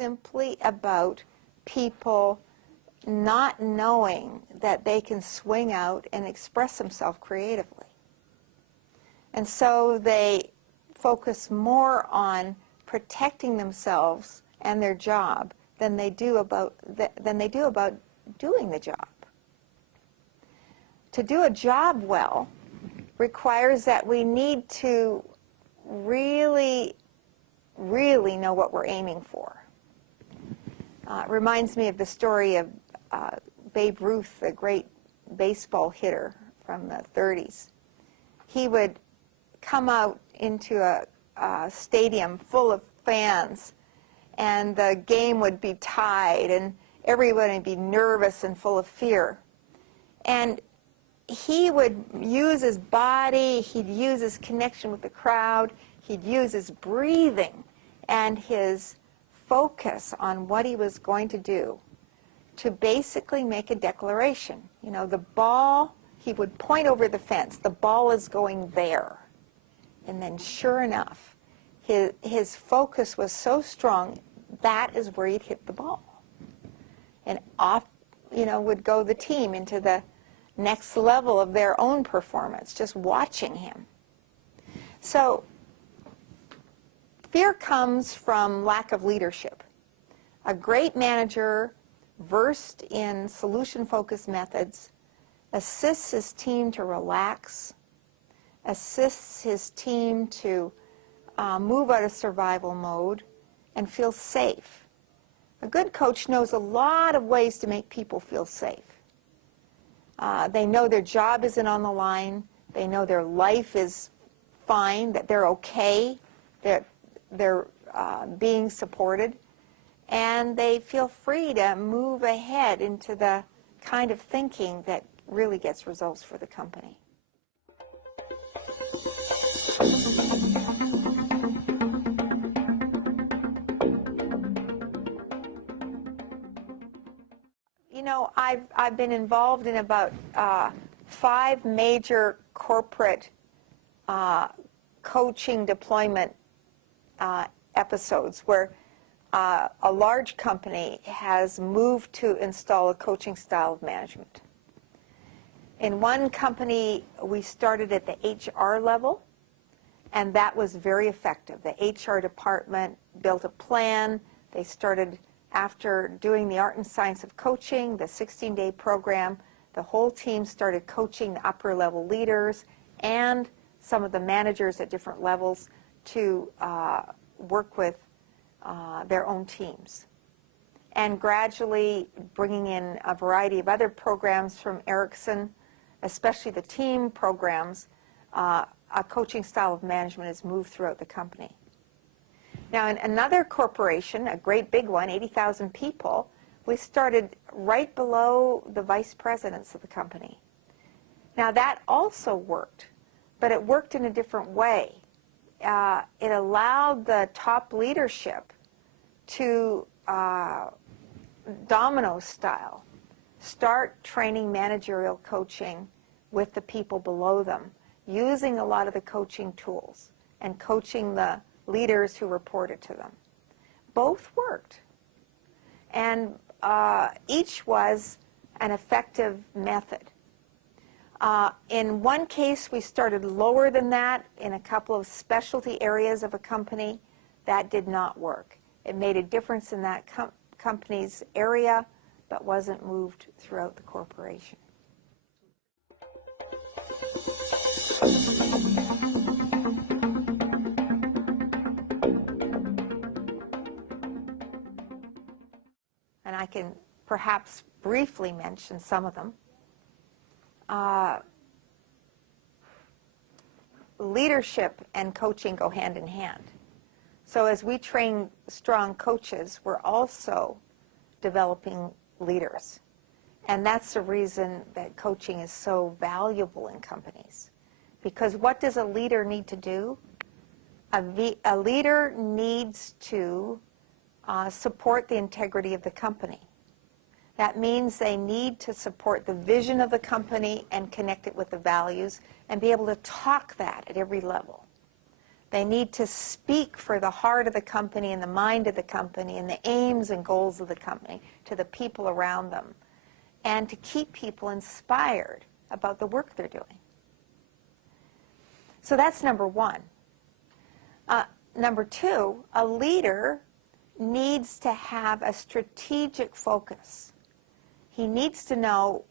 simply about people not knowing that they can swing out and express themselves creatively. And so they focus more on protecting themselves and their job than they do about doing the job. To do a job well requires that we need to really know what we're aiming for. It reminds me of the story of Babe Ruth, the great baseball hitter from the 30s. He would come out into a stadium full of fans, and the game would be tied, and everyone would be nervous and full of fear. And he would use his body, he'd use his connection with the crowd, he'd use his breathing and his focus on what he was going to do to basically make a declaration. You know, the ball, he would point over the fence, the ball is going there. And then sure enough, his focus was so strong, that is where he'd hit the ball. And off, you know, would go the team into the next level of their own performance, just watching him. So fear comes from lack of leadership. A great manager, versed in solution-focused methods, assists his team to relax, assists his team to move out of survival mode and feel safe. A good coach knows a lot of ways to make people feel safe. They know their job isn't on the line. They know their life is fine, that they're okay, that they're being supported. And they feel free to move ahead into the kind of thinking that really gets results for the company. You know, I've been involved in about 5 major corporate coaching deployment episodes where a large company has moved to install a coaching style of management. In one company, we started at the HR level, and that was very effective. The HR department built a plan. They started, after doing the art and science of coaching, the 16-day program, the whole team started coaching the upper level leaders and some of the managers at different levels to work with their own teams. And gradually bringing in a variety of other programs from Ericsson, especially the team programs, a coaching style of management has moved throughout the company. Now, in another corporation, a great big one, 80,000 people, we started right below the vice presidents of the company. Now, that also worked, but it worked in a different way. It allowed the top leadership to, domino style, start training managerial coaching with the people below them, using a lot of the coaching tools and coaching the leaders who reported to them. Both worked. And each was an effective method. In one case, we started lower than that in a couple of specialty areas of a company. That did not work. It made a difference in that company's area, but wasn't moved throughout the corporation. And I can perhaps briefly mention some of them. Leadership and coaching go hand in hand. So as we train strong coaches, we're also developing leaders. And that's the reason that coaching is so valuable in companies. Because what does a leader need to do? A leader needs to support the integrity of the company. That means they need to support the vision of the company and connect it with the values and be able to talk that at every level. They need to speak for the heart of the company and the mind of the company and the aims and goals of the company to the people around them, and to keep people inspired about the work they're doing. So that's number one. Number two, a leader needs to have a strategic focus. He needs to know,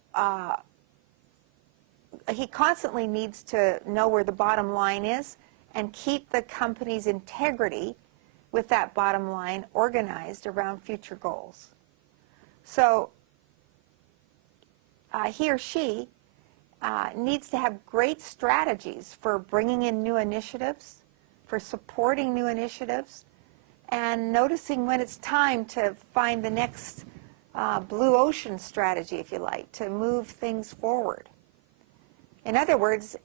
he constantly needs to know where the bottom line is and keep the company's integrity with that bottom line organized around future goals. So he or she needs to have great strategies for bringing in new initiatives, for supporting new initiatives, and noticing when it's time to find the next blue ocean strategy, if you like, to move things forward. In other words,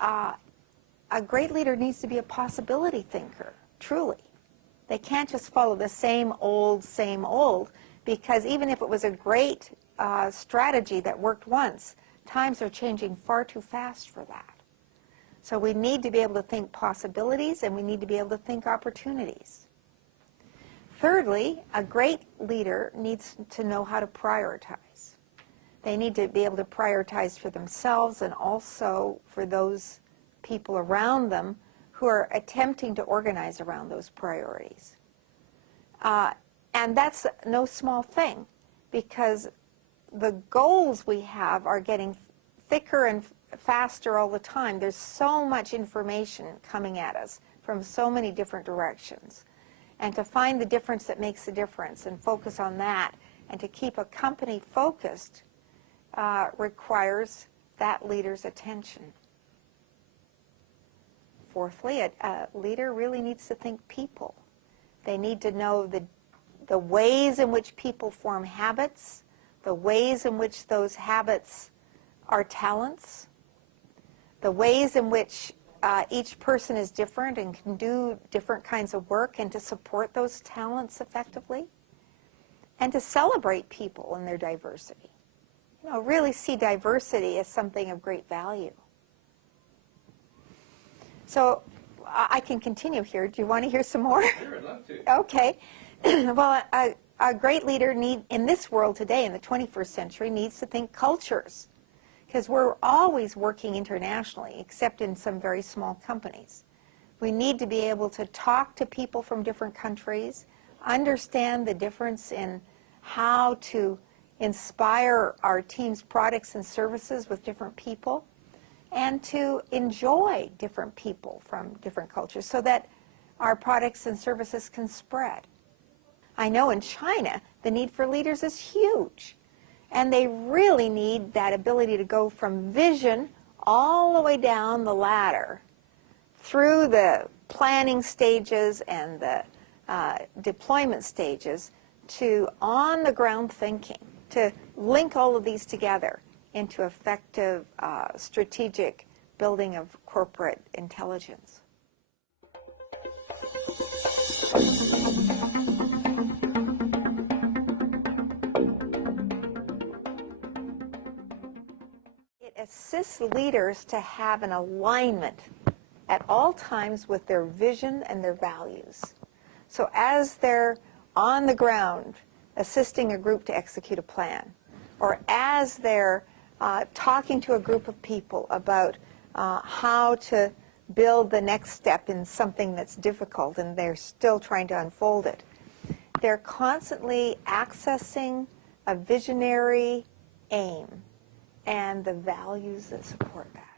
a great leader needs to be a possibility thinker, truly. They can't just follow the same old, because even if it was a great strategy that worked once, times are changing far too fast for that. So we need to be able to think possibilities, and we need to be able to think opportunities. Thirdly, a great leader needs to know how to prioritize. They need to be able to prioritize for themselves and also for those people around them who are attempting to organize around those priorities. And that's no small thing, because the goals we have are getting thicker and faster all the time. There's so much information coming at us from so many different directions. And to find the difference that makes a difference and focus on that, and to keep a company focused requires that leader's attention. Fourthly, a leader really needs to think people. They need to know the ways in which people form habits, the ways in which those habits are talents, the ways in which each person is different and can do different kinds of work, and to support those talents effectively, and to celebrate people and their diversity. You know, really see diversity as something of great value. So I can continue here. Do you want to hear some more? Sure, I'd love to. Okay. Well, a great leader in this world today, in the 21st century, needs to think cultures, because we're always working internationally, except in some very small companies. We need to be able to talk to people from different countries, understand the difference in how to inspire our team's products and services with different people, and to enjoy different people from different cultures so that our products and services can spread. I know in China, the need for leaders is huge. And they really need that ability to go from vision all the way down the ladder through the planning stages and the deployment stages to on-the-ground thinking, to link all of these together into effective strategic building of corporate intelligence. It assists leaders to have an alignment at all times with their vision and their values. So as they're on the ground assisting a group to execute a plan, or as they're talking to a group of people about how to build the next step in something that's difficult and they're still trying to unfold it, they're constantly accessing a visionary aim and the values that support that.